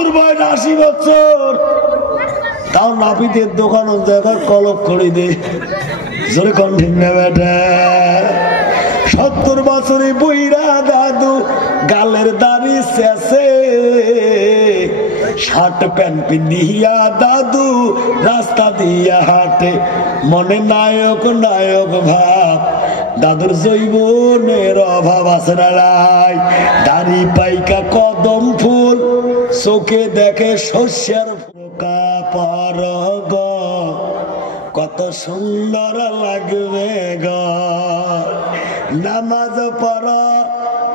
দাদুর বয়স 80 বছর, তাও নাপিতের দোকানও দেখা কলপ করে দে, জোরে কোন ঠিক না বেটা? 70 বছরে বুইরা দাদু, গালের দাড়ি শেষে, শার্ট প্যান্ট পিন্ধিয়া দাদু রাস্তা দিয়া হাঁটে, মনে নায়ক নায়ক ভাব। দাদুর জৈবনের অভাব আছে না নাই? দাড়ি পাইকা কদম ফুল, চোখে দেখে শস্যের পোকা পরগ, কত সুন্দর লাগবে গ। নামাজ পড়ো,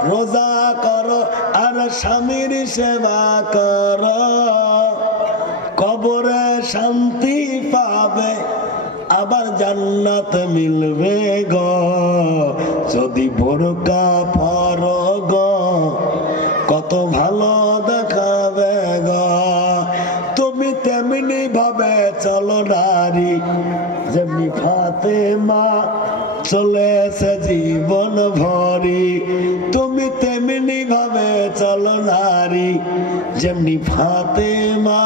রোজা করো, আর স্বামীর সেবা করো, কবরে শান্তি পাবে, আবার জান্নাত মিলবে গো। যদি বোরকা পরো গো, কত ভালো দেখাবে গো। তুমি তেমনি ভাবে চলো নারী, যেমনি ফাতেমা চলেছে জীবন ভরি। তুমি তেমনি ভাবে চলো নারী, যেমনি ফাতেমা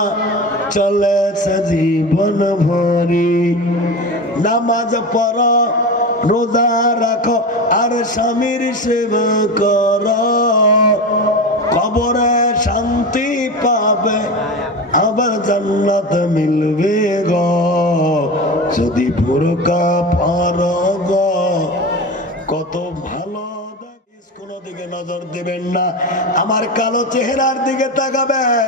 চলেছে জীবন ভরি। নামাজ পড়ো, রোজা রাখো, আর স্বামীর সেবা করো, কবরে শান্তি পাবে, আবার জান্নাত মিলবে গো। যদি বোরকা পরো গো, কত ভালো। কোন দিকে নজর দেবেন না, আমার কালো চেহারার দিকে তাকাবেন।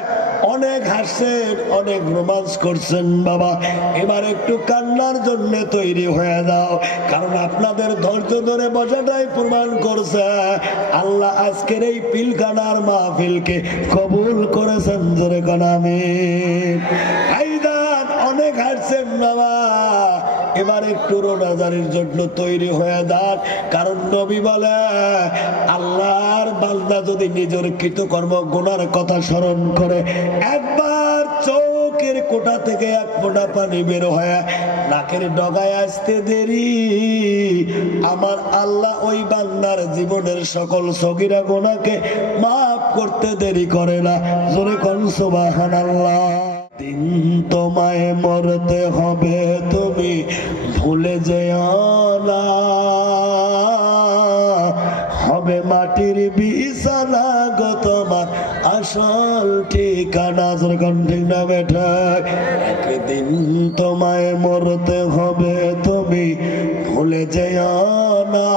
অনেক হাসছেন, অনেক রোমান্স করছেন বাবা, এবার একটু কান্নার জন্য তৈরি হয়ে যাও, কারণ আপনাদের ধৈর্য ধরে বসাটাই প্রমাণ করছে আল্লাহ আজকের এই পিলখানার মাহফিলকে কবুল করেছেন। জোরে কোন আমিন। ভাইজান অনেক হাসছেন বাবা, এবার একটু রোজাদারির জন্য তৈরি হয়ে যান, কারণ নবী বলে আল্লাহর বান্দা যদি নিজের কৃতকর্ম গুনার কথা স্মরণ করে, একবার চোখের কোটা থেকে এক ফোঁটা পানি বের হয়ে নাকের ডগায় আসতে দেরি, আমার আল্লাহ ওই বান্দার জীবনের সকল সগীরা গুনাহকে মাফ করতে দেরি করে না। জোরে কোন সুবহানাল্লাহ। দিন তোমায় মরতে হবে, তুমি ভুলে যেও না, হবে মাটির বিছানা গো তোমার আসল ঠিকানা। ঠিক না বেটা? একদিন তোমায় মরতে হবে, তুমি ভুলে যেও না,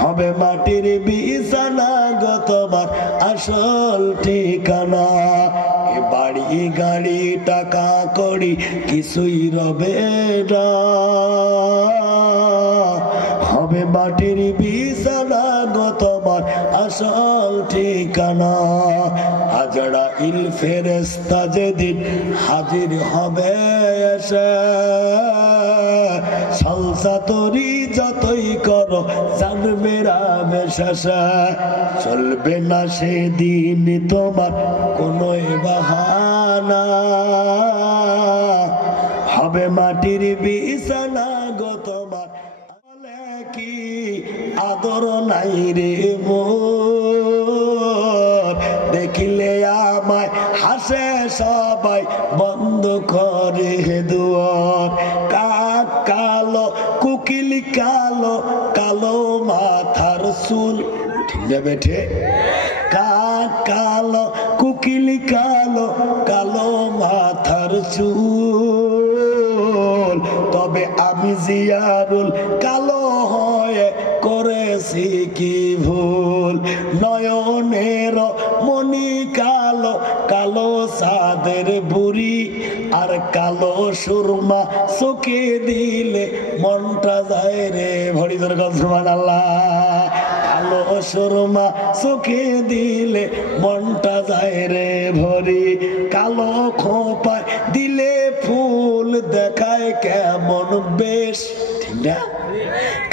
হবে মাটির বিছানা গো তোমার আসল ঠিকানা। বাড়ি গাড়ি টাকা করি কিছুই রবে না, হবে মাটির বিছানা গো তোমার আসল ঠিকানা। আজরাইল ফেরেশতা যেদিন হাজির হবে এসে, সালসা তরি যতই করো জানবে রাবে শেষে, চলবে না সেদিন তোমার কোনো বাহানা, হবে মাটির বিছানা গো তোমার। বলে কি আদর নাই রে মোর, দেখিলে আমায় হাসে সবাই বন্ধ করে দুয়ার। কাক কালো, কুকিল কালো, কালো মাথার চুল। ঠিক না বেঠে? কাক কালো, কুকিল কালো, কালো মাথার চুল, তবে আমি জিয়ারুল কালো হয়ে করেছি কি ভুল। নয়নের মনি কালো, কালো সাদের বুড়ি, আর কালো সুরমা চোখে দিলে মনটা যায় রে ভরি। ধরে সুবহানাল্লাহ। কালো সুরমা চোখে দিলে মনটা যায় রে ভরি, কালো খোপায় দিলে ফুল দেখায় কেমন বেশ। ঠিক না?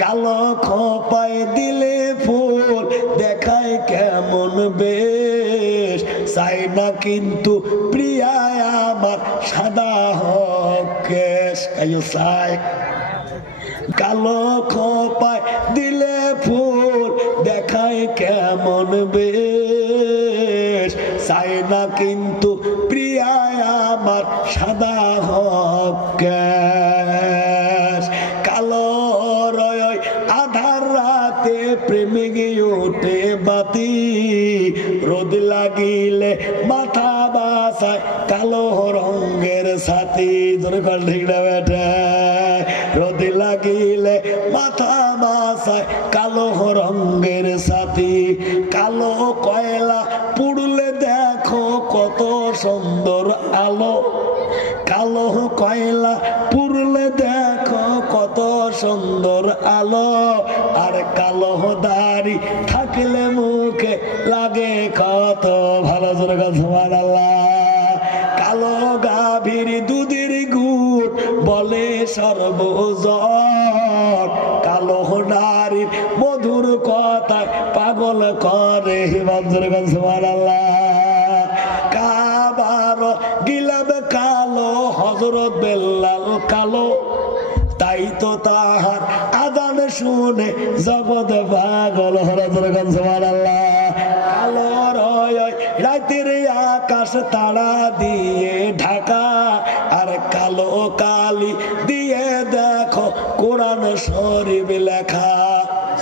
কালো খোপায় দিলে ফুল দেখায় কেমন বেশ, চাই না কিন্তু প্রিয়ায় আমার সাদা হোক কেশ। চাই কালো খোপায় দিলে ফুল দেখায় কেমন বেশ, চায় না কিন্তু প্রিয়ায় আমার সাদা হোক কেশ। কালো রয় আধার রাতে প্রেমে গিয়ে ওঠে বাতি, রোদ লাগিলে মাথা বাসায় কালো রঙের ছাতি। ঠিক না বেটা? রোদ লাগিলে মাথা বাসায় কালো রঙের ছাতি। কালো কয়লা পুড়লে দেখো কত সুন্দর আলো, কালো কয়লা পুড়লে দেখো কত সুন্দর আলো। আর কালো দাড়ি থাকলে মুখে লাগে কত ভালো। সুবহানাল্লাহ। কালো গাভীর দুধের গুড় বলে সর্বজন, কালো নারীর মধুর কথায় পাগল করে। সুবহানাল্লাহ। কাবার গিলাব কালো, হযরত বেলাল কালো, তাই তো তাহার আযান শুনে জগৎ পাগল। সুবহানাল্লাহ। কালো রয় রাতের আকাশ তারা দিয়ে ঢাকা, আর কালো কালি দিয়ে দেখো কোরআন শরীফ লেখা।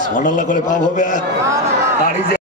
সুবহানাল্লাহ করে পাপ হবে।